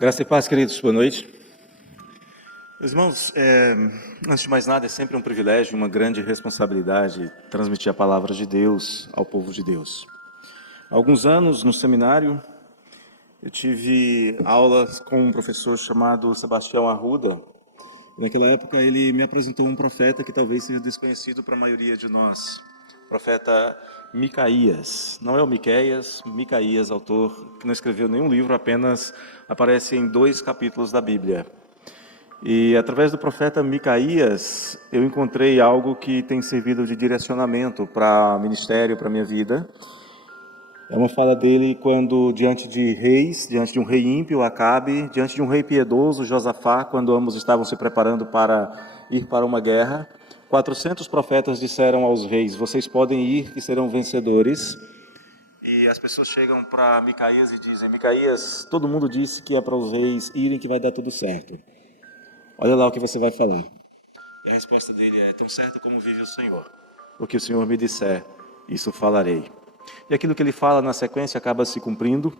Graça e paz, queridos, boa noite. Meus irmãos, antes de mais nada, é sempre um privilégio, uma grande responsabilidade transmitir a palavra de Deus ao povo de Deus. Há alguns anos, no seminário, eu tive aulas com um professor chamado Sebastião Arruda. Naquela época, ele me apresentou um profeta que talvez seja desconhecido para a maioria de nós. O profeta Micaías. Não é o Miqueias, Micaías, autor que não escreveu nenhum livro, apenas aparece em 2 capítulos da Bíblia. E através do profeta Micaías, eu encontrei algo que tem servido de direcionamento para o ministério, para a minha vida. É uma fala dele quando diante de reis, diante de um rei ímpio, Acabe, diante de um rei piedoso, Josafá, quando ambos estavam se preparando para ir para uma guerra, 400 profetas disseram aos reis: vocês podem ir e serão vencedores. E as pessoas chegam para Micaías e dizem: Micaías, todo mundo disse que é para os reis irem que vai dar tudo certo. Olha lá o que você vai falar. E a resposta dele é: tão certo como vive o Senhor. O que o Senhor me disser, isso falarei. E aquilo que ele fala na sequência acaba se cumprindo.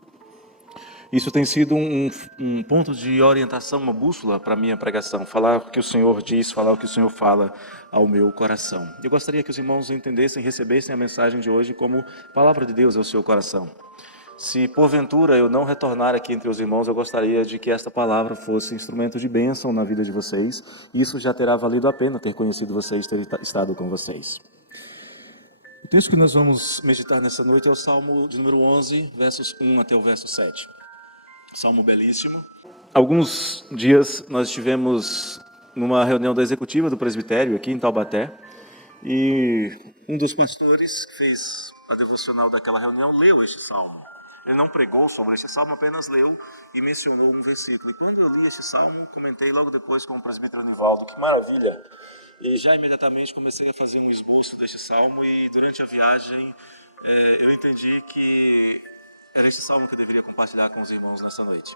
Isso tem sido um ponto de orientação, uma bússola para a minha pregação. Falar o que o Senhor diz, falar o que o Senhor fala ao meu coração. Eu gostaria que os irmãos entendessem, recebessem a mensagem de hoje como palavra de Deus ao seu coração. Se porventura eu não retornar aqui entre os irmãos, eu gostaria de que esta palavra fosse instrumento de bênção na vida de vocês. Isso já terá valido a pena ter conhecido vocês, ter estado com vocês. O texto que nós vamos meditar nessa noite é o Salmo de número 11, versos 1 até o verso 7. Salmo belíssimo. Alguns dias nós estivemos numa reunião da executiva do presbitério aqui em Taubaté, e um dos pastores que fez a devocional daquela reunião leu este salmo. Ele não pregou sobre este salmo, apenas leu e mencionou um versículo. E quando eu li este salmo, comentei logo depois com o presbítero Nivaldo: que maravilha! E já imediatamente comecei a fazer um esboço deste salmo, e durante a viagem eu entendi que era este salmo que eu deveria compartilhar com os irmãos nessa noite.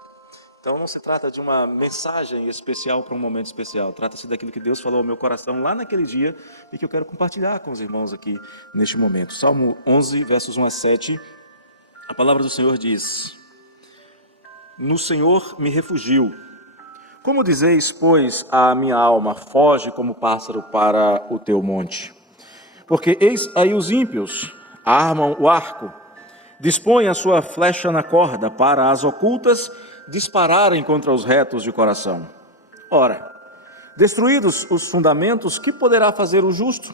Então não se trata de uma mensagem especial para um momento especial, trata-se daquilo que Deus falou ao meu coração lá naquele dia e que eu quero compartilhar com os irmãos aqui neste momento. Salmo 11, versos 1 a 7, a palavra do Senhor diz: no Senhor me refugio. Como dizeis, pois, a minha alma, foge como pássaro para o teu monte. Porque eis aí os ímpios armam o arco, dispõem a sua flecha na corda para as ocultas dispararem contra os retos de coração. Ora, destruídos os fundamentos, que poderá fazer o justo?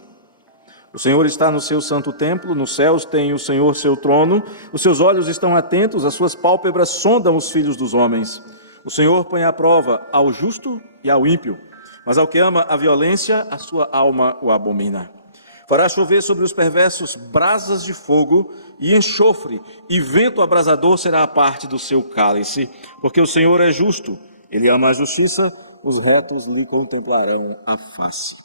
O Senhor está no seu santo templo, nos céus tem o Senhor seu trono, os seus olhos estão atentos, as suas pálpebras sondam os filhos dos homens. O Senhor põe à prova ao justo e ao ímpio, mas ao que ama a violência, a sua alma o abomina. Fará chover sobre os perversos brasas de fogo e enxofre, e vento abrasador será a parte do seu cálice, porque o Senhor é justo, ele ama a justiça, os retos lhe contemplarão a face.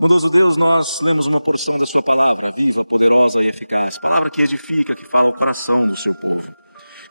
Bondoso Deus, nós lemos uma porção da sua palavra, viva, poderosa e eficaz, palavra que edifica, que fala o coração do seu povo.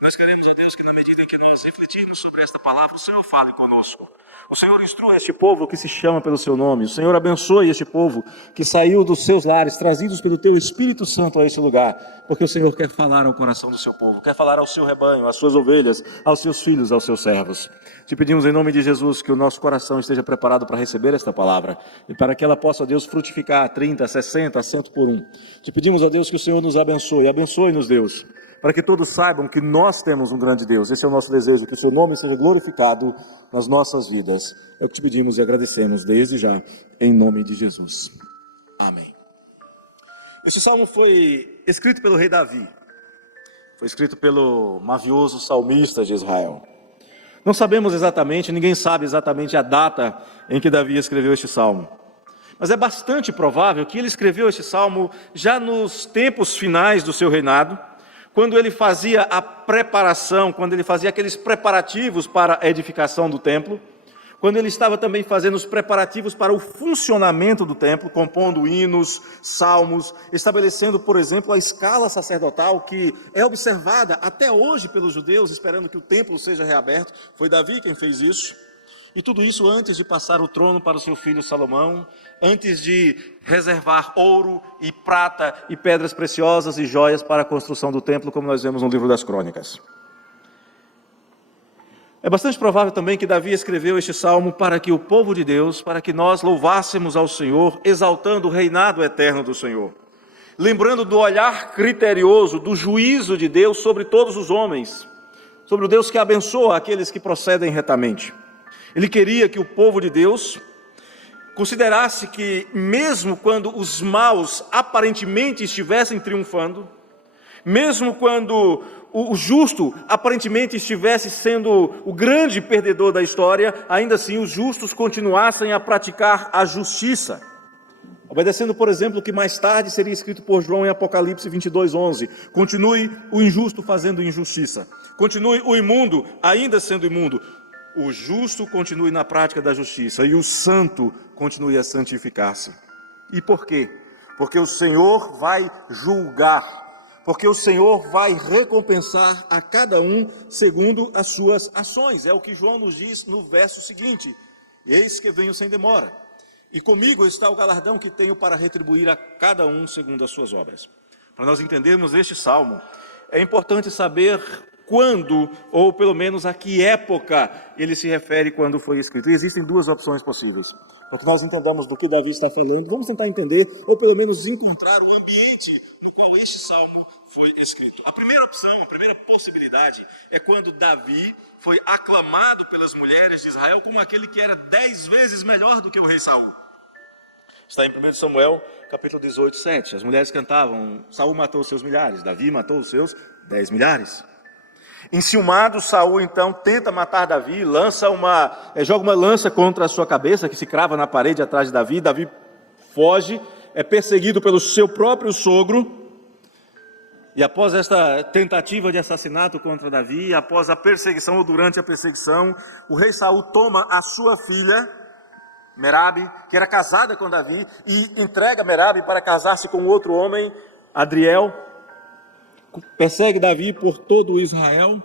Nós queremos, a Deus, que na medida em que nós refletirmos sobre esta palavra, o Senhor fale conosco. O Senhor instrua este povo que se chama pelo seu nome. O Senhor abençoe este povo que saiu dos seus lares, trazidos pelo teu Espírito Santo a este lugar. Porque o Senhor quer falar ao coração do seu povo, quer falar ao seu rebanho, às suas ovelhas, aos seus filhos, aos seus servos. Te pedimos em nome de Jesus que o nosso coração esteja preparado para receber esta palavra e para que ela possa, ó Deus, frutificar 30, 60, 100 por 1. Te pedimos, ó Deus, que o Senhor nos abençoe. Abençoe-nos, Deus, para que todos saibam que nós temos um grande Deus. Esse é o nosso desejo, que o seu nome seja glorificado nas nossas vidas. É o que te pedimos e agradecemos desde já, em nome de Jesus. Amém. Esse salmo foi escrito pelo rei Davi. Foi escrito pelo mavioso salmista de Israel. Não sabemos exatamente, ninguém sabe exatamente a data em que Davi escreveu este salmo. Mas é bastante provável que ele escreveu este salmo já nos tempos finais do seu reinado, quando ele fazia a preparação, quando ele fazia aqueles preparativos para a edificação do templo, quando ele estava também fazendo os preparativos para o funcionamento do templo, compondo hinos, salmos, estabelecendo, por exemplo, a escala sacerdotal que é observada até hoje pelos judeus, esperando que o templo seja reaberto. Foi Davi quem fez isso. E tudo isso antes de passar o trono para o seu filho Salomão, antes de reservar ouro e prata e pedras preciosas e joias para a construção do templo, como nós vemos no livro das Crônicas. É bastante provável também que Davi escreveu este salmo para que o povo de Deus, para que nós louvássemos ao Senhor, exaltando o reinado eterno do Senhor. Lembrando do olhar criterioso, do juízo de Deus sobre todos os homens, sobre o Deus que abençoa aqueles que procedem retamente. Ele queria que o povo de Deus considerasse que, mesmo quando os maus aparentemente estivessem triunfando, mesmo quando o justo aparentemente estivesse sendo o grande perdedor da história, ainda assim os justos continuassem a praticar a justiça. Obedecendo, por exemplo, o que mais tarde seria escrito por João em Apocalipse 22:11. Continue o injusto fazendo injustiça. Continue o imundo ainda sendo imundo. O justo continue na prática da justiça e o santo continue a santificar-se. E por quê? Porque o Senhor vai julgar. Porque o Senhor vai recompensar a cada um segundo as suas ações. É o que João nos diz no verso seguinte: eis que venho sem demora, e comigo está o galardão que tenho para retribuir a cada um segundo as suas obras. Para nós entendermos este salmo, é importante saber quando, ou pelo menos a que época ele se refere quando foi escrito. E existem duas opções possíveis. Para que nós entendamos do que Davi está falando, vamos tentar entender, ou pelo menos encontrar o ambiente no qual este salmo foi escrito. A primeira opção, a primeira possibilidade, é quando Davi foi aclamado pelas mulheres de Israel como aquele que era 10 vezes melhor do que o rei Saul. Está em 1 Samuel, capítulo 18, 7. As mulheres cantavam: Saul matou os seus milhares, Davi matou os seus 10 milhares. Enciumado, Saul então tenta matar Davi, joga uma lança contra a sua cabeça, que se crava na parede atrás de Davi. Davi foge, é perseguido pelo seu próprio sogro. E após esta tentativa de assassinato contra Davi, após a perseguição ou durante a perseguição, o rei Saul toma a sua filha, Merabe, que era casada com Davi, e entrega Merabe para casar-se com outro homem, Adriel. Persegue Davi por todo o Israel.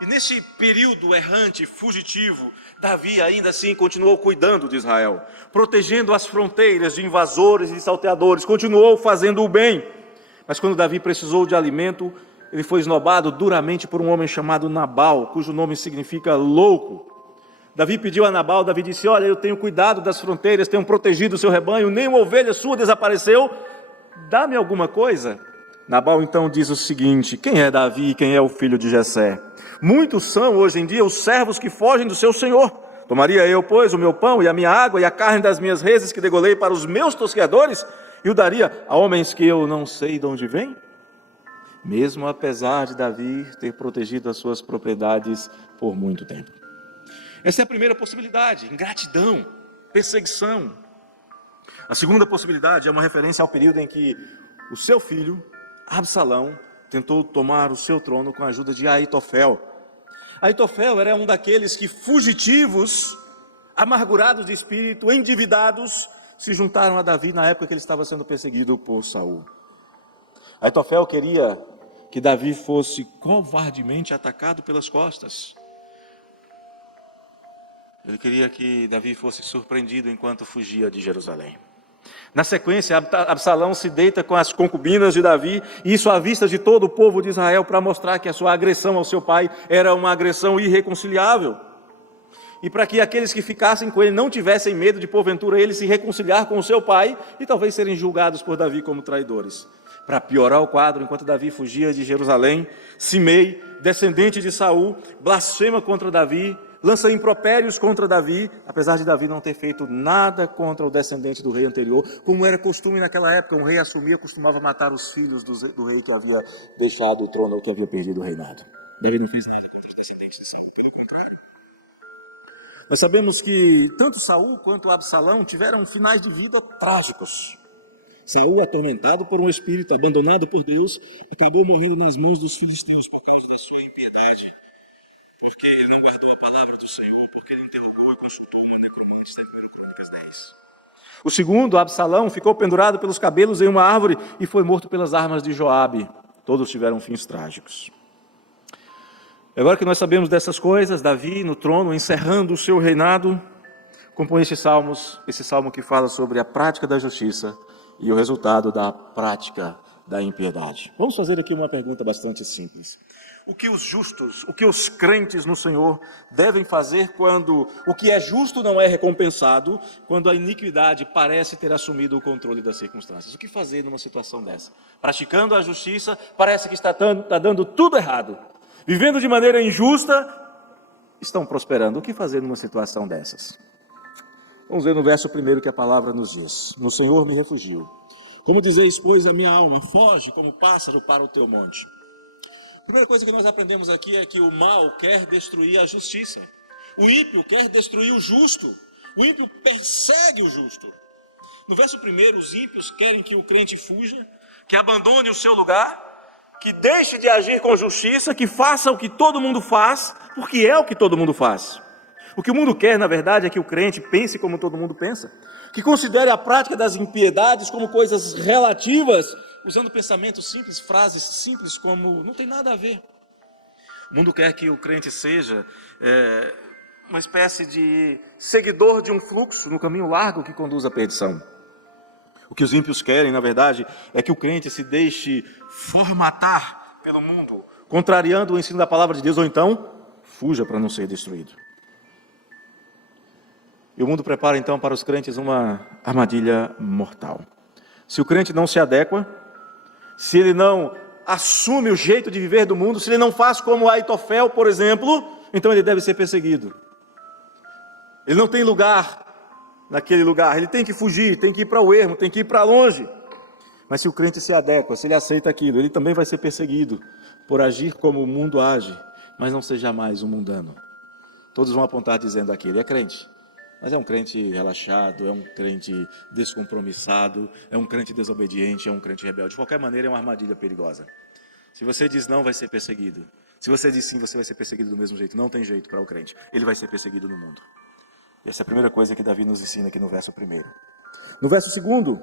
E nesse período errante, fugitivo, Davi ainda assim continuou cuidando de Israel, protegendo as fronteiras de invasores e salteadores, continuou fazendo o bem. Mas quando Davi precisou de alimento, ele foi esnobado duramente por um homem chamado Nabal, cujo nome significa louco. Davi pediu a Nabal, Davi disse: olha, eu tenho cuidado das fronteiras, tenho protegido o seu rebanho, nenhuma ovelha sua desapareceu, dá-me alguma coisa. Nabal então diz o seguinte: quem é Davi e quem é o filho de Jessé? Muitos são hoje em dia os servos que fogem do seu senhor. Tomaria eu, pois, o meu pão e a minha água e a carne das minhas reses que degolei para os meus tosqueadores e o daria a homens que eu não sei de onde vêm? Mesmo apesar de Davi ter protegido as suas propriedades por muito tempo. Essa é a primeira possibilidade: ingratidão, perseguição. A segunda possibilidade é uma referência ao período em que o seu filho, Absalão, tentou tomar o seu trono com a ajuda de Aitofel. Aitofel era um daqueles que, fugitivos, amargurados de espírito, endividados, se juntaram a Davi na época que ele estava sendo perseguido por Saul. Aitofel queria que Davi fosse covardemente atacado pelas costas. Ele queria que Davi fosse surpreendido enquanto fugia de Jerusalém. Na sequência, Absalão se deita com as concubinas de Davi, e isso à vista de todo o povo de Israel, para mostrar que a sua agressão ao seu pai era uma agressão irreconciliável. E para que aqueles que ficassem com ele não tivessem medo de, porventura, ele se reconciliar com o seu pai e talvez serem julgados por Davi como traidores. Para piorar o quadro, enquanto Davi fugia de Jerusalém, Simei, descendente de Saul, blasfema contra Davi, lança impropérios contra Davi, apesar de Davi não ter feito nada contra o descendente do rei anterior. Como era costume naquela época, um rei assumia, costumava matar os filhos do rei que havia deixado o trono ou que havia perdido o reinado. Davi não fez nada contra os descendentes de Saul, pelo contrário. Nós sabemos que tanto Saul quanto Absalão tiveram finais de vida trágicos. Saul, atormentado por um espírito, abandonado por Deus, acabou morrendo nas mãos dos filisteus por causa da sua impiedade. Porque ele não guardou a palavra do Senhor, porque ele interrogou e consultou um necromante, está em 1 Crônicas 10. O segundo, Absalão, ficou pendurado pelos cabelos em uma árvore e foi morto pelas armas de Joabe. Todos tiveram fins trágicos. Agora que nós sabemos dessas coisas, Davi no trono, encerrando o seu reinado, compõe esse salmo que fala sobre a prática da justiça e o resultado da prática da impiedade. Vamos fazer aqui uma pergunta bastante simples. O que os justos, o que os crentes no Senhor devem fazer quando o que é justo não é recompensado, quando a iniquidade parece ter assumido o controle das circunstâncias? O que fazer numa situação dessa? Praticando a justiça, parece que está dando tudo errado. Vivendo de maneira injusta, estão prosperando. O que fazer numa situação dessas? Vamos ver no verso 1 que a palavra nos diz. No Senhor me refugio. Como dizeis, pois, a minha alma, foge como pássaro para o teu monte. A primeira coisa que nós aprendemos aqui é que o mal quer destruir a justiça. O ímpio quer destruir o justo. O ímpio persegue o justo. No verso 1, os ímpios querem que o crente fuja, que abandone o seu lugar, que deixe de agir com justiça, que faça o que todo mundo faz, porque é o que todo mundo faz. O que o mundo quer, na verdade, é que o crente pense como todo mundo pensa, que considere a prática das impiedades como coisas relativas, usando pensamentos simples, frases simples como não tem nada a ver. O mundo quer que o crente seja uma espécie de seguidor de um fluxo no caminho largo que conduz à perdição. O que os ímpios querem, na verdade, é que o crente se deixe formatar pelo mundo, contrariando o ensino da palavra de Deus, ou então fuja para não ser destruído. E o mundo prepara então para os crentes uma armadilha mortal. Se o crente não se adequa, se ele não assume o jeito de viver do mundo, se ele não faz como Aitofel, por exemplo, então ele deve ser perseguido. Ele não tem lugar naquele lugar, ele tem que fugir, tem que ir para o ermo, tem que ir para longe. Mas se o crente se adequa, se ele aceita aquilo, ele também vai ser perseguido por agir como o mundo age, mas não seja mais um mundano. Todos vão apontar dizendo aqui, ele é crente. Mas é um crente relaxado, é um crente descompromissado, é um crente desobediente, é um crente rebelde. De qualquer maneira, é uma armadilha perigosa. Se você diz não, vai ser perseguido. Se você diz sim, você vai ser perseguido do mesmo jeito. Não tem jeito para o crente. Ele vai ser perseguido no mundo. Essa é a primeira coisa que Davi nos ensina aqui no verso 1. No verso 2,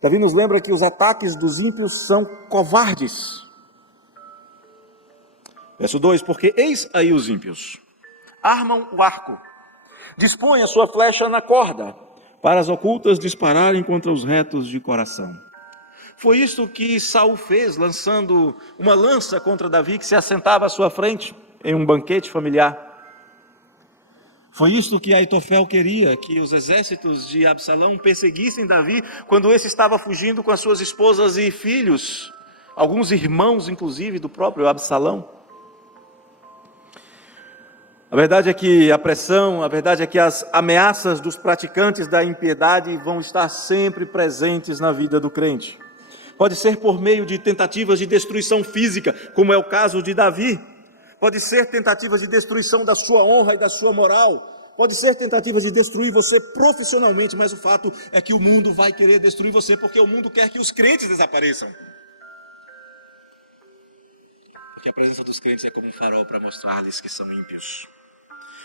Davi nos lembra que os ataques dos ímpios são covardes. Verso 2, porque eis aí os ímpios, armam o arco, dispõe a sua flecha na corda, para as ocultas dispararem contra os retos de coração. Foi isto que Saul fez, lançando uma lança contra Davi, que se assentava à sua frente, em um banquete familiar. Foi isto que Aitofel queria, que os exércitos de Absalão perseguissem Davi, quando esse estava fugindo com as suas esposas e filhos, alguns irmãos, inclusive, do próprio Absalão. A verdade é que a pressão, a verdade é que as ameaças dos praticantes da impiedade vão estar sempre presentes na vida do crente. Pode ser por meio de tentativas de destruição física, como é o caso de Davi. Pode ser tentativas de destruição da sua honra e da sua moral. Pode ser tentativas de destruir você profissionalmente, mas o fato é que o mundo vai querer destruir você, porque o mundo quer que os crentes desapareçam. Porque a presença dos crentes é como um farol para mostrar-lhes que são ímpios.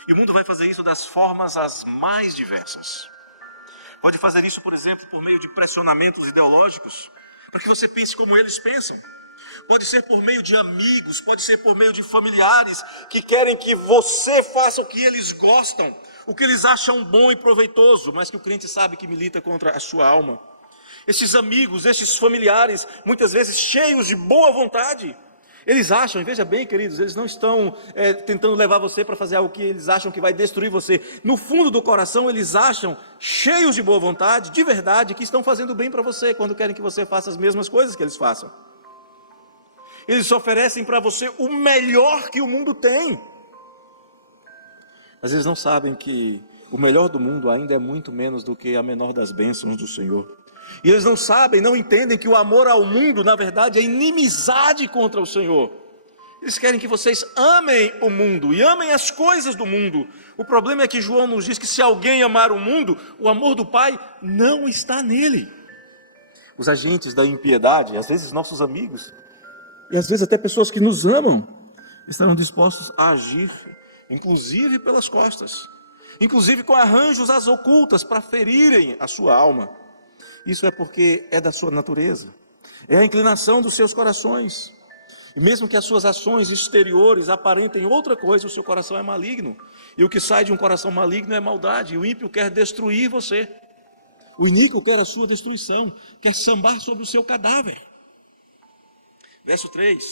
E o mundo vai fazer isso das formas as mais diversas. Pode fazer isso, por exemplo, por meio de pressionamentos ideológicos, para que você pense como eles pensam. Pode ser por meio de amigos, pode ser por meio de familiares que querem que você faça o que eles gostam, o que eles acham bom e proveitoso, mas que o crente sabe que milita contra a sua alma. Esses amigos, esses familiares, muitas vezes cheios de boa vontade, eles acham, e veja bem, queridos, eles não estão tentando levar você para fazer algo que eles acham que vai destruir você. No fundo do coração, eles acham, cheios de boa vontade, de verdade, que estão fazendo bem para você, quando querem que você faça as mesmas coisas que eles façam. Eles oferecem para você o melhor que o mundo tem. Mas eles não sabem que o melhor do mundo ainda é muito menos do que a menor das bênçãos do Senhor. E eles não sabem, não entendem que o amor ao mundo, na verdade, é inimizade contra o Senhor. Eles querem que vocês amem o mundo e amem as coisas do mundo. O problema é que João nos diz que se alguém amar o mundo, o amor do Pai não está nele. Os agentes da impiedade, às vezes nossos amigos, e às vezes até pessoas que nos amam, estarão dispostos a agir, inclusive pelas costas, inclusive com arranjos às ocultas para ferirem a sua alma. Isso é porque é da sua natureza, é a inclinação dos seus corações. E mesmo que as suas ações exteriores aparentem outra coisa, o seu coração é maligno. E o que sai de um coração maligno é maldade. E o ímpio quer destruir você. O iníquo quer a sua destruição, quer sambar sobre o seu cadáver. Verso 3.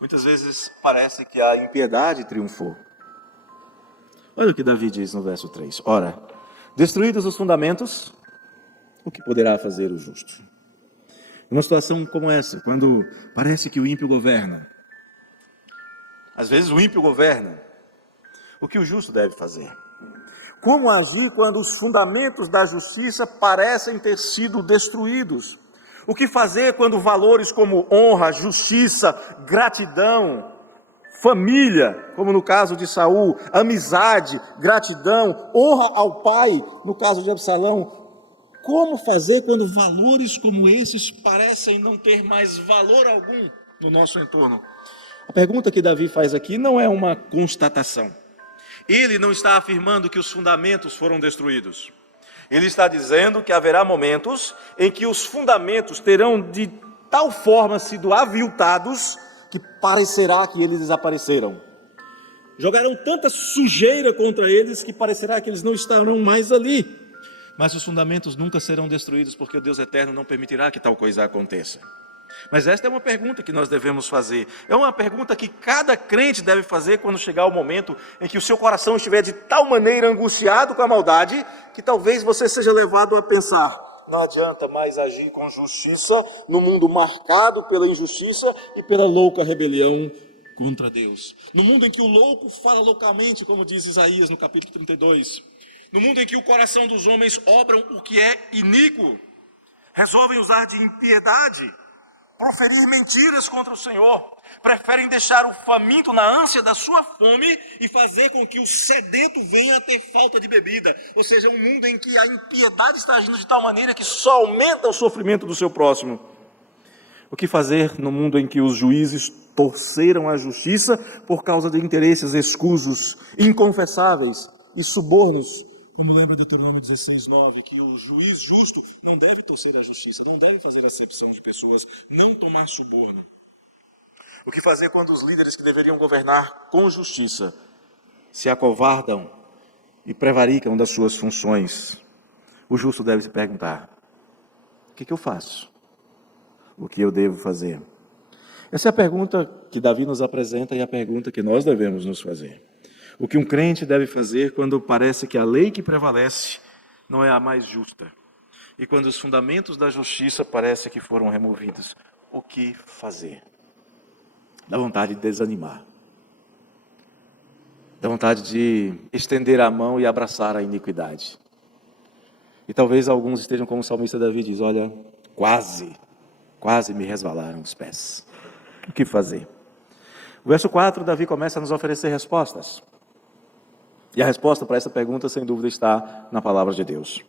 Muitas vezes parece que a impiedade triunfou. Olha o que Davi diz no verso 3. Ora, destruídos os fundamentos, o que poderá fazer o justo? Numa situação como essa, quando parece que o ímpio governa, às vezes o ímpio governa, o que o justo deve fazer? Como agir quando os fundamentos da justiça parecem ter sido destruídos? O que fazer quando valores como honra, justiça, gratidão, família, como no caso de Saul, amizade, gratidão, honra ao pai, no caso de Absalão? Como fazer quando valores como esses parecem não ter mais valor algum no nosso entorno? A pergunta que Davi faz aqui não é uma constatação. Ele não está afirmando que os fundamentos foram destruídos. Ele está dizendo que haverá momentos em que os fundamentos terão de tal forma sido aviltados que parecerá que eles desapareceram. Jogarão tanta sujeira contra eles que parecerá que eles não estarão mais ali. Mas os fundamentos nunca serão destruídos porque o Deus eterno não permitirá que tal coisa aconteça. Mas esta é uma pergunta que nós devemos fazer. É uma pergunta que cada crente deve fazer quando chegar o momento em que o seu coração estiver de tal maneira angustiado com a maldade, que talvez você seja levado a pensar: não adianta mais agir com justiça no mundo marcado pela injustiça e pela louca rebelião contra Deus. No mundo em que o louco fala loucamente, como diz Isaías no capítulo 32. No mundo em que o coração dos homens obram o que é iníquo, resolvem usar de impiedade, proferir mentiras contra o Senhor, preferem deixar o faminto na ânsia da sua fome e fazer com que o sedento venha a ter falta de bebida. Ou seja, um mundo em que a impiedade está agindo de tal maneira que só aumenta o sofrimento do seu próximo. O que fazer no mundo em que os juízes torceram a justiça por causa de interesses escusos, inconfessáveis e subornos? Como lembra Deuteronômio 16:9, que o juiz justo não deve torcer a justiça, não deve fazer acepção de pessoas, não tomar suborno. O que fazer quando os líderes que deveriam governar com justiça se acovardam e prevaricam das suas funções? O justo deve se perguntar: o que eu faço? O que eu devo fazer? Essa é a pergunta que Davi nos apresenta e a pergunta que nós devemos nos fazer. O que um crente deve fazer quando parece que a lei que prevalece não é a mais justa e quando os fundamentos da justiça parecem que foram removidos? O que fazer? Dá vontade de desanimar. Dá vontade de estender a mão e abraçar a iniquidade. E talvez alguns estejam como o salmista Davi diz: olha, quase me resvalaram os pés. O que fazer? O verso 4, Davi começa a nos oferecer respostas. E a resposta para essa pergunta, sem dúvida, está na palavra de Deus.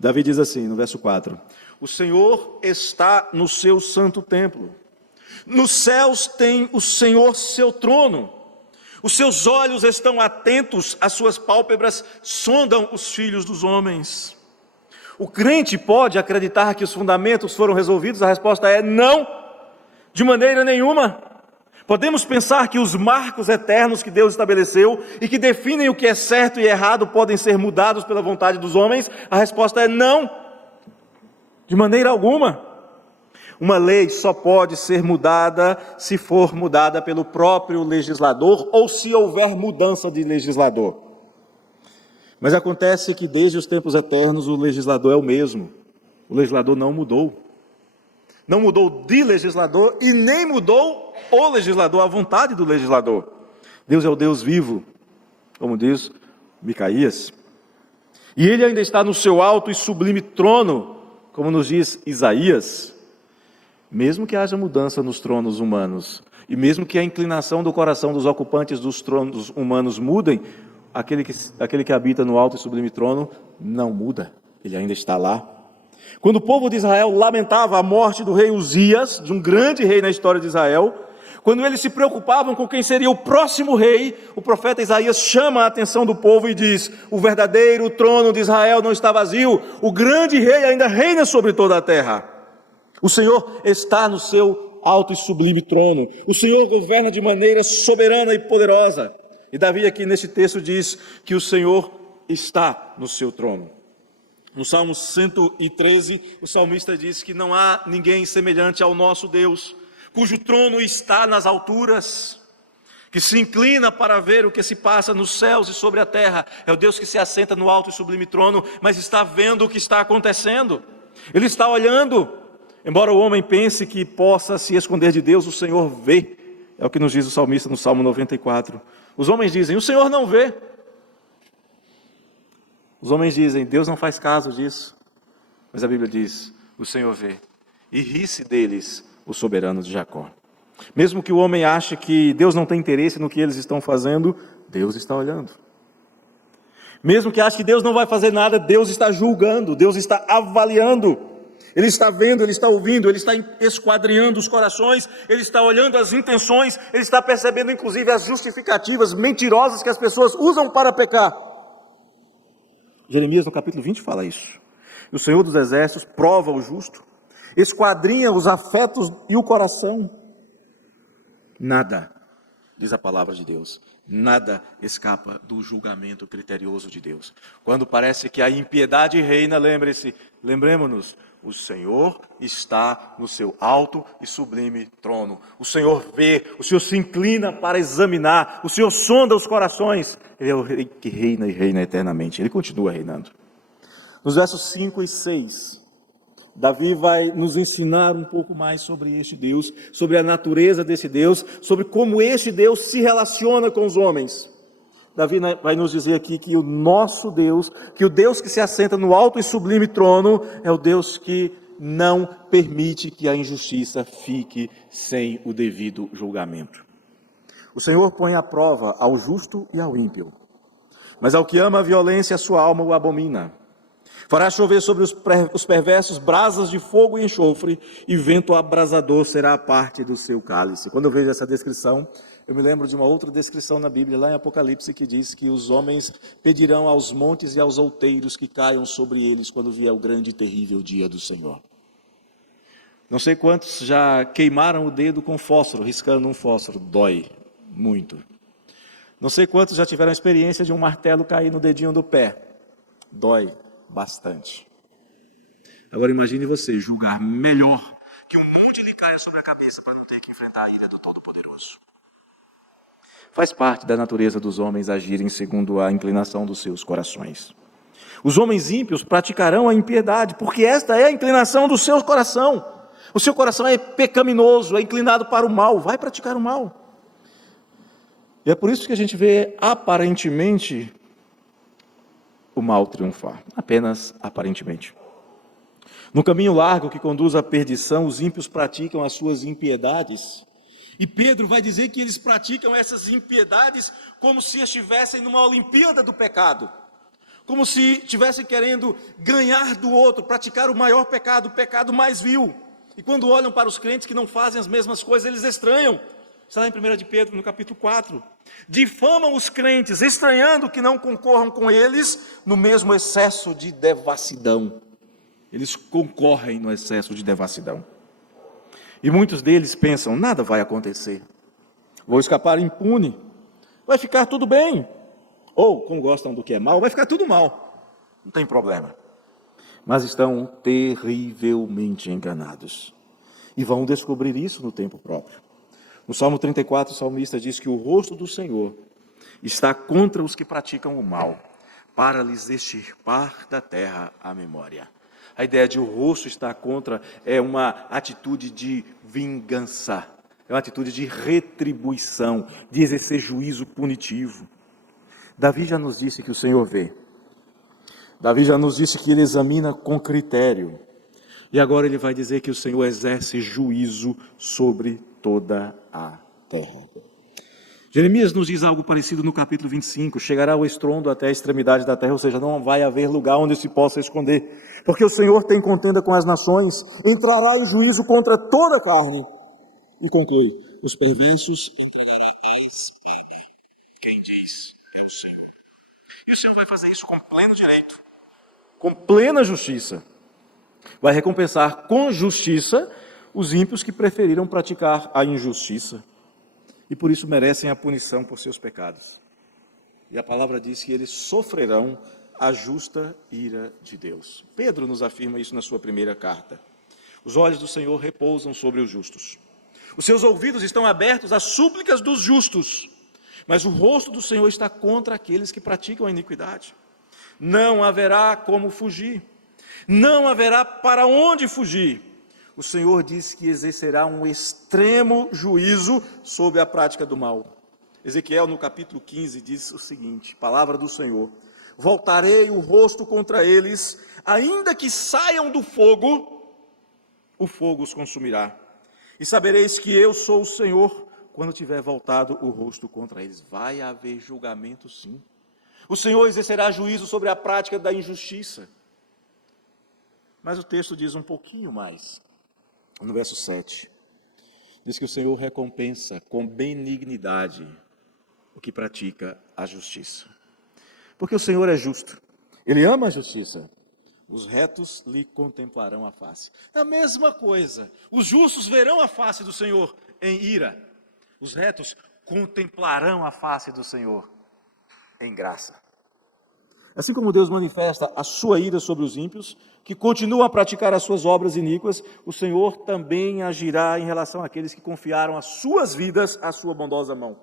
Davi diz assim, no verso 4: o Senhor está no seu santo templo. Nos céus tem o Senhor seu trono. Os seus olhos estão atentos, as suas pálpebras sondam os filhos dos homens. O crente pode acreditar que os fundamentos foram resolvidos? A resposta é não, de maneira nenhuma. Podemos pensar que os marcos eternos que Deus estabeleceu e que definem o que é certo e errado podem ser mudados pela vontade dos homens? A resposta é não, de maneira alguma. Uma lei só pode ser mudada se for mudada pelo próprio legislador ou se houver mudança de legislador. Mas acontece que desde os tempos eternos o legislador é o mesmo. O legislador não mudou. Não mudou de legislador e nem mudou o legislador, a vontade do legislador. Deus é o Deus vivo, como diz Micaías. E Ele ainda está no seu alto e sublime trono, como nos diz Isaías. Mesmo que haja mudança nos tronos humanos, e mesmo que a inclinação do coração dos ocupantes dos tronos humanos mudem, aquele que habita no alto e sublime trono não muda, Ele ainda está lá. Quando o povo de Israel lamentava a morte do rei Uzias, de um grande rei na história de Israel, quando eles se preocupavam com quem seria o próximo rei, o profeta Isaías chama a atenção do povo e diz: o verdadeiro trono de Israel não está vazio, o grande rei ainda reina sobre toda a terra. O Senhor está no seu alto e sublime trono, o Senhor governa de maneira soberana e poderosa. E Davi aqui neste texto diz que o Senhor está no seu trono. No Salmo 113, o salmista diz que não há ninguém semelhante ao nosso Deus, cujo trono está nas alturas, que se inclina para ver o que se passa nos céus e sobre a terra. É o Deus que se assenta no alto e sublime trono, mas está vendo o que está acontecendo. Ele está olhando. Embora o homem pense que possa se esconder de Deus, o Senhor vê. É o que nos diz o salmista no Salmo 94. Os homens dizem, o Senhor não vê. Os homens dizem, Deus não faz caso disso. Mas a Bíblia diz, o Senhor vê. E ri-se deles o soberano de Jacó. Mesmo que o homem ache que Deus não tem interesse no que eles estão fazendo, Deus está olhando. Mesmo que ache que Deus não vai fazer nada, Deus está julgando, Deus está avaliando. Ele está vendo, Ele está ouvindo, Ele está esquadrinhando os corações, Ele está olhando as intenções, Ele está percebendo inclusive as justificativas mentirosas que as pessoas usam para pecar. Jeremias no capítulo 20 fala isso. O Senhor dos Exércitos prova o justo, esquadrinha os afetos e o coração. Nada, diz a palavra de Deus, nada escapa do julgamento criterioso de Deus. Quando parece que a impiedade reina, lembremos-nos, o Senhor está no seu alto e sublime trono. O Senhor vê, o Senhor se inclina para examinar, o Senhor sonda os corações. Ele é o rei que reina e reina eternamente, Ele continua reinando. Nos versos 5 e 6, Davi vai nos ensinar um pouco mais sobre este Deus, sobre a natureza desse Deus, sobre como este Deus se relaciona com os homens. Davi vai nos dizer aqui que o nosso Deus, que o Deus que se assenta no alto e sublime trono, é o Deus que não permite que a injustiça fique sem o devido julgamento. O Senhor põe à prova ao justo e ao ímpio, mas ao que ama a violência, a sua alma o abomina. Fará chover sobre os perversos brasas de fogo e enxofre, e vento abrasador será a parte do seu cálice. Quando eu vejo essa descrição, eu me lembro de uma outra descrição na Bíblia, lá em Apocalipse, que diz que os homens pedirão aos montes e aos outeiros que caiam sobre eles quando vier o grande e terrível dia do Senhor. Não sei quantos já queimaram o dedo com fósforo, riscando um fósforo, dói muito. Não sei quantos já tiveram a experiência de um martelo cair no dedinho do pé, dói bastante. Agora imagine você julgar melhor que um monte lhe caia sobre a cabeça para não ter que enfrentar a ira do Todo-Poderoso. Faz parte da natureza dos homens agirem segundo a inclinação dos seus corações. Os homens ímpios praticarão a impiedade, porque esta é a inclinação do seu coração. O seu coração é pecaminoso, é inclinado para o mal, vai praticar o mal. E é por isso que a gente vê aparentemente o mal triunfar, apenas aparentemente. No caminho largo que conduz à perdição, os ímpios praticam as suas impiedades. E Pedro vai dizer que eles praticam essas impiedades como se estivessem numa Olimpíada do pecado. Como se estivessem querendo ganhar do outro, praticar o maior pecado, o pecado mais vil. E quando olham para os crentes que não fazem as mesmas coisas, eles estranham. Está lá em 1 de Pedro, no capítulo 4. Difamam os crentes, estranhando que não concorram com eles no mesmo excesso de devassidão. Eles concorrem no excesso de devassidão. E muitos deles pensam, nada vai acontecer. Vou escapar impune. Vai ficar tudo bem. Ou, como gostam do que é mal, vai ficar tudo mal. Não tem problema. Mas estão terrivelmente enganados. E vão descobrir isso no tempo próprio. No Salmo 34, o salmista diz que o rosto do Senhor está contra os que praticam o mal, para lhes extirpar da terra a memória. A ideia de o rosto estar contra é uma atitude de vingança, é uma atitude de retribuição, de exercer juízo punitivo. Davi já nos disse que o Senhor vê. Davi já nos disse que Ele examina com critério. E agora ele vai dizer que o Senhor exerce juízo sobre toda a terra. Jeremias nos diz algo parecido no capítulo 25, chegará o estrondo até a extremidade da terra, ou seja, não vai haver lugar onde se possa esconder, porque o Senhor tem contenda com as nações, entrará em juízo contra toda a carne, e conclui, os perversos entrarão a espada, quem diz é o Senhor. E o Senhor vai fazer isso com pleno direito, com plena justiça, vai recompensar com justiça os ímpios que preferiram praticar a injustiça e por isso merecem a punição por seus pecados. E a palavra diz que eles sofrerão a justa ira de Deus. Pedro nos afirma isso na sua primeira carta. Os olhos do Senhor repousam sobre os justos. Os seus ouvidos estão abertos às súplicas dos justos, mas o rosto do Senhor está contra aqueles que praticam a iniquidade. Não haverá como fugir, não haverá para onde fugir. O Senhor diz que exercerá um extremo juízo sobre a prática do mal. Ezequiel, no capítulo 15, diz o seguinte, palavra do Senhor: voltarei o rosto contra eles, ainda que saiam do fogo, o fogo os consumirá. E sabereis que eu sou o Senhor, quando tiver voltado o rosto contra eles. Vai haver julgamento, sim. O Senhor exercerá juízo sobre a prática da injustiça. Mas o texto diz um pouquinho mais. No verso 7, diz que o Senhor recompensa com benignidade o que pratica a justiça. Porque o Senhor é justo, Ele ama a justiça. Os retos lhe contemplarão a face. É a mesma coisa, os justos verão a face do Senhor em ira. Os retos contemplarão a face do Senhor em graça. Assim como Deus manifesta a sua ira sobre os ímpios, que continuam a praticar as suas obras iníquas, o Senhor também agirá em relação àqueles que confiaram as suas vidas à sua bondosa mão.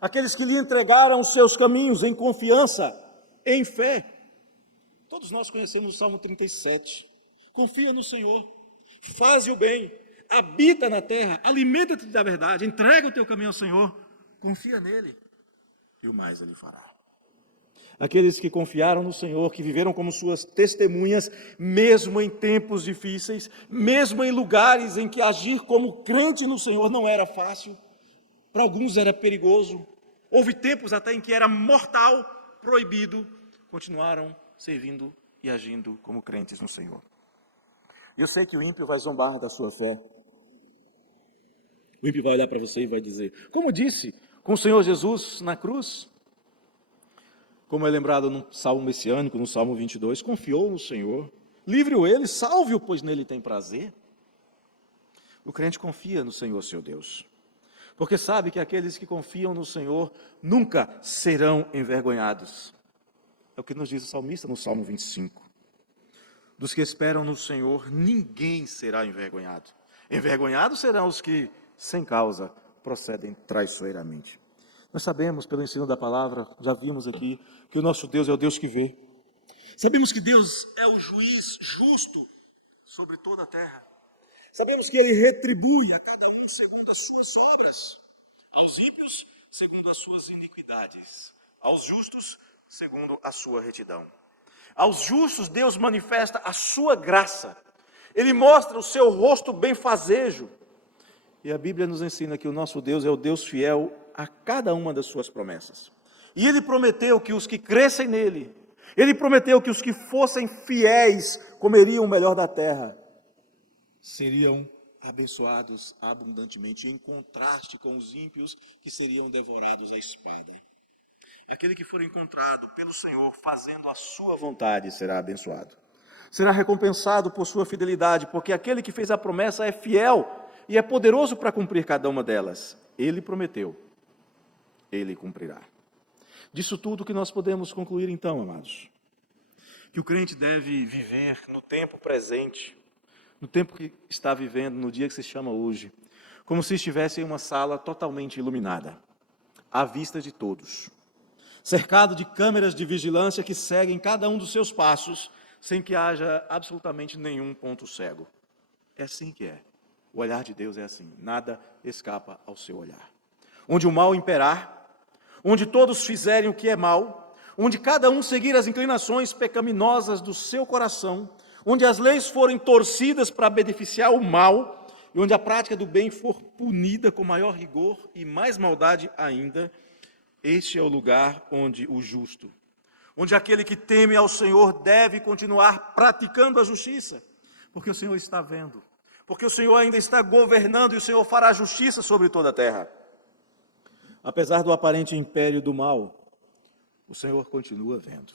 Aqueles que lhe entregaram os seus caminhos em confiança, em fé. Todos nós conhecemos o Salmo 37. Confia no Senhor, faz o bem, habita na terra, alimenta-te da verdade, entrega o teu caminho ao Senhor, confia nele e o mais Ele fará. Aqueles que confiaram no Senhor, que viveram como suas testemunhas, mesmo em tempos difíceis, mesmo em lugares em que agir como crente no Senhor não era fácil, para alguns era perigoso, houve tempos até em que era mortal, proibido, continuaram servindo e agindo como crentes no Senhor. Eu sei que o ímpio vai zombar da sua fé. O ímpio vai olhar para você e vai dizer, como disse com o Senhor Jesus na cruz, como é lembrado no Salmo messiânico, no Salmo 22, confiou no Senhor, livre-o ele, salve-o, pois nele tem prazer. O crente confia no Senhor, seu Deus, porque sabe que aqueles que confiam no Senhor nunca serão envergonhados. É o que nos diz o salmista no Salmo 25. Dos que esperam no Senhor, ninguém será envergonhado. Envergonhados serão os que, sem causa, procedem traiçoeiramente. Nós sabemos, pelo ensino da palavra, já vimos aqui, que o nosso Deus é o Deus que vê. Sabemos que Deus é o juiz justo sobre toda a terra. Sabemos que Ele retribui a cada um segundo as suas obras. Aos ímpios, segundo as suas iniquidades. Aos justos, segundo a sua retidão. Aos justos, Deus manifesta a sua graça. Ele mostra o seu rosto benfazejo. E a Bíblia nos ensina que o nosso Deus é o Deus fiel a cada uma das suas promessas. E Ele prometeu que os que crescem nele, Ele prometeu que os que fossem fiéis comeriam o melhor da terra, seriam abençoados abundantemente, em contraste com os ímpios que seriam devorados à espada. E aquele que for encontrado pelo Senhor fazendo a sua vontade será abençoado. Será recompensado por sua fidelidade, porque aquele que fez a promessa é fiel e é poderoso para cumprir cada uma delas. Ele prometeu, Ele cumprirá. Disso tudo que nós podemos concluir então, amados, que o crente deve viver no tempo presente, no tempo que está vivendo, no dia que se chama hoje, como se estivesse em uma sala totalmente iluminada, à vista de todos, cercado de câmeras de vigilância que seguem cada um dos seus passos, sem que haja absolutamente nenhum ponto cego. É assim que é. O olhar de Deus é assim, nada escapa ao seu olhar. Onde o mal imperar, onde todos fizerem o que é mal, onde cada um seguir as inclinações pecaminosas do seu coração, onde as leis forem torcidas para beneficiar o mal, e onde a prática do bem for punida com maior rigor e mais maldade ainda, este é o lugar onde o justo, onde aquele que teme ao Senhor deve continuar praticando a justiça, porque o Senhor está vendo, porque o Senhor ainda está governando e o Senhor fará justiça sobre toda a terra. Apesar do aparente império do mal, o Senhor continua vendo.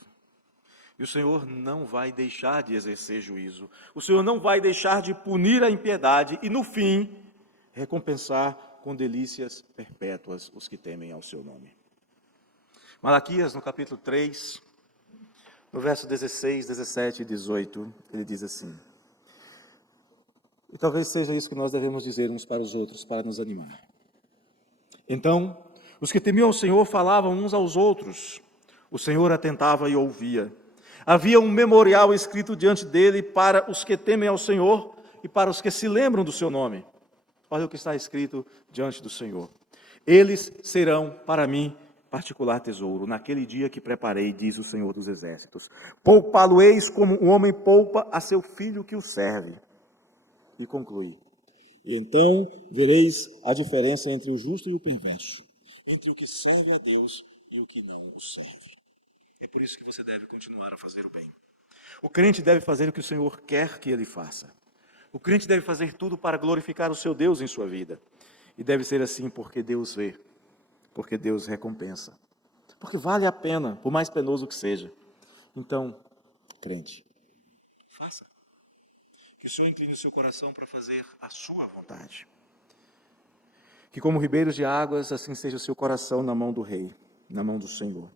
E o Senhor não vai deixar de exercer juízo. O Senhor não vai deixar de punir a impiedade e, no fim, recompensar com delícias perpétuas os que temem ao seu nome. Malaquias, no capítulo 3, No verso 16, 17 e 18, ele diz assim: e talvez seja isso que nós devemos dizer uns para os outros, para nos animar. Então, os que temiam ao Senhor falavam uns aos outros. O Senhor atentava e ouvia. Havia um memorial escrito diante dele para os que temem ao Senhor e para os que se lembram do seu nome. Olha o que está escrito diante do Senhor. Eles serão para mim particular tesouro, naquele dia que preparei, diz o Senhor dos Exércitos. Poupá-lo-eis como um homem poupa a seu filho que o serve. E conclui: e então vereis a diferença entre o justo e o perverso, entre o que serve a Deus e o que não o serve. É por isso que você deve continuar a fazer o bem. O crente deve fazer o que o Senhor quer que ele faça. O crente deve fazer tudo para glorificar o seu Deus em sua vida. E deve ser assim porque Deus vê, porque Deus recompensa, porque vale a pena, por mais penoso que seja. Então, crente, faça. Que o Senhor incline o seu coração para fazer a sua vontade. Que como ribeiros de águas, assim seja o seu coração na mão do Rei, na mão do Senhor.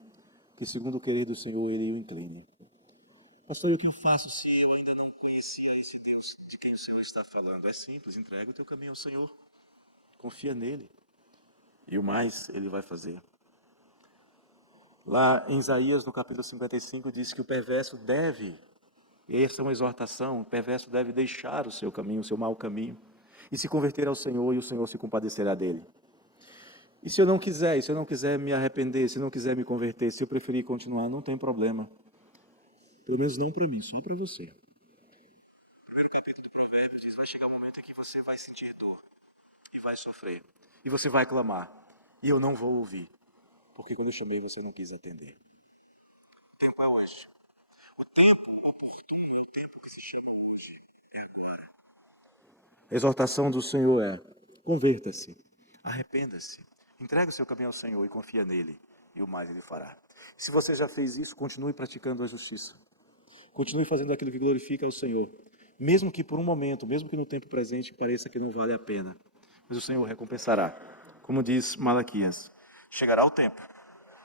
Que segundo o querer do Senhor, Ele o incline. Pastor, e o que eu faço se eu ainda não conhecia esse Deus de quem o Senhor está falando? É simples, entrega o teu caminho ao Senhor. Confia nele. E o mais Ele vai fazer. Lá em Isaías, no capítulo 55, diz que o perverso deve, e essa é uma exortação, o perverso deve deixar o seu caminho, o seu mau caminho, e se converter ao Senhor, e o Senhor se compadecerá dele. E se eu não quiser me arrepender, se eu não quiser me converter, se eu preferir continuar, não tem problema. Pelo menos não para mim, só para você. O primeiro capítulo do Provérbios diz: vai chegar um momento em que você vai sentir dor, e vai sofrer, e você vai clamar, e eu não vou ouvir, porque quando eu chamei você não quis atender. O tempo é hoje. O tempo oportuno é o tempo que se chama hoje. É agora. A exortação do Senhor é: converta-se, arrependa-se, entregue o seu caminho ao Senhor e confia nele, e o mais Ele fará. Se você já fez isso, continue praticando a justiça. Continue fazendo aquilo que glorifica ao Senhor. Mesmo que por um momento, mesmo que no tempo presente pareça que não vale a pena. Mas o Senhor recompensará. Como diz Malaquias, chegará o tempo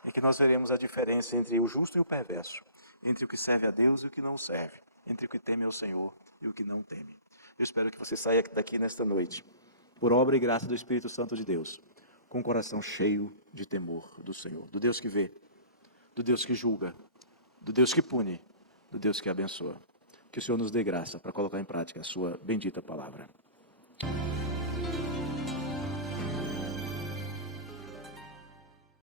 em que nós veremos a diferença entre o justo e o perverso, entre o que serve a Deus e o que não serve, entre o que teme ao Senhor e o que não teme. Eu espero que você saia daqui nesta noite, por obra e graça do Espírito Santo de Deus, com o coração cheio de temor do Senhor, do Deus que vê, do Deus que julga, do Deus que pune, do Deus que abençoa. Que o Senhor nos dê graça para colocar em prática a sua bendita palavra.